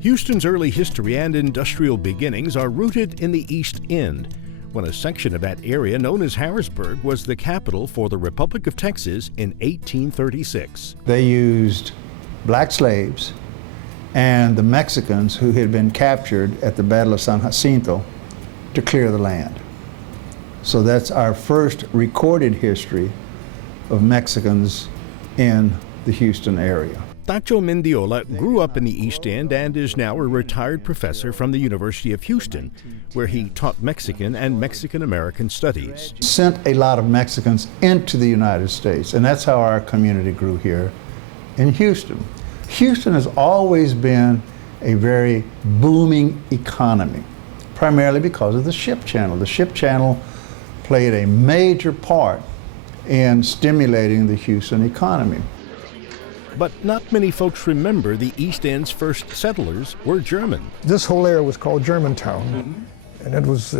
Houston's early history and industrial beginnings are rooted in the East End, when a section of that area known as Harrisburg was the capital for the Republic of Texas in 1836. They used black slaves and the Mexicans who had been captured at the Battle of San Jacinto to clear the land. So that's our first recorded history of Mexicans in the Houston area. Tacho Mendiola grew up in the East End and is now a retired professor from the University of Houston, where he taught Mexican and Mexican-American studies. Sent a lot of Mexicans into the United States, and that's how our community grew here in Houston. Houston has always been a very booming economy, primarily because of the ship channel. The ship channel played a major part in stimulating the Houston economy. But not many folks remember the East End's first settlers were German. This whole area was called Germantown, and it was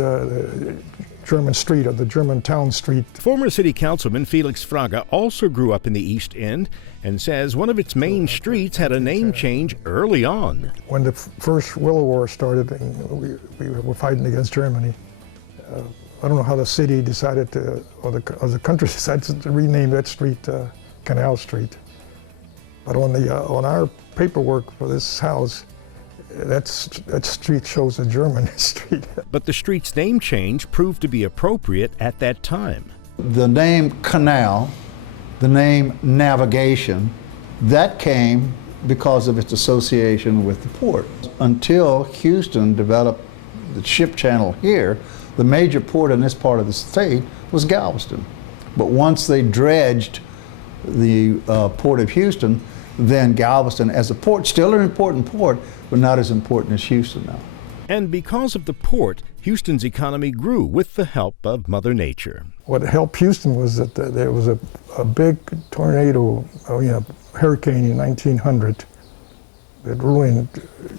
German Street, or the Germantown Street. Former city councilman Felix Fraga also grew up in the East End and says one of its main streets had a name change early on. When the first World War started and we were fighting against Germany, I don't know how the city decided to, or the country decided to rename that street Canal Street. But on our paperwork for this house, that street shows a German street. But the street's name change proved to be appropriate at that time. The name canal, the name navigation, that came because of its association with the port. Until Houston developed the ship channel here, the major port in this part of the state was Galveston. But once they dredged the port of Houston, then Galveston as a port, still an important port, but not as important as Houston now. And because of the port, Houston's economy grew with the help of Mother Nature. What helped Houston was that there was a big tornado, hurricane in 1900 that ruined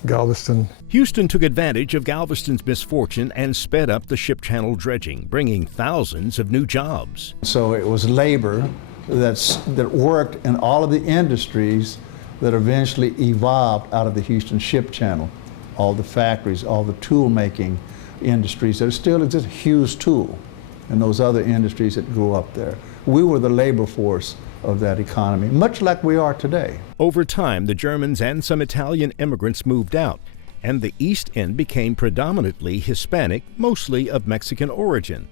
Galveston. Houston took advantage of Galveston's misfortune and sped up the ship channel dredging, bringing thousands of new jobs. So it was labor that worked in all of the industries that eventually evolved out of the Houston ship channel. All the factories, all the tool-making industries that still exist, Hughes Tool, and those other industries that grew up there. We were the labor force of that economy, much like we are today. Over time, the Germans and some Italian immigrants moved out, and the East End became predominantly Hispanic, mostly of Mexican origin.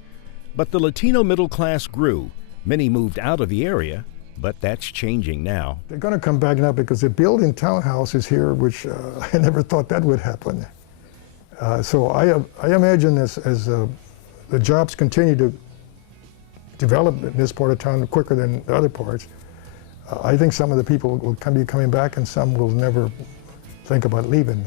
But the Latino middle class grew. Many moved out of the area, but that's changing now. They're going to come back now because they're building townhouses here, which I never thought that would happen. So I imagine this as the jobs continue to develop in this part of town quicker than the other parts. I think some of the people will be coming back and some will never think about leaving.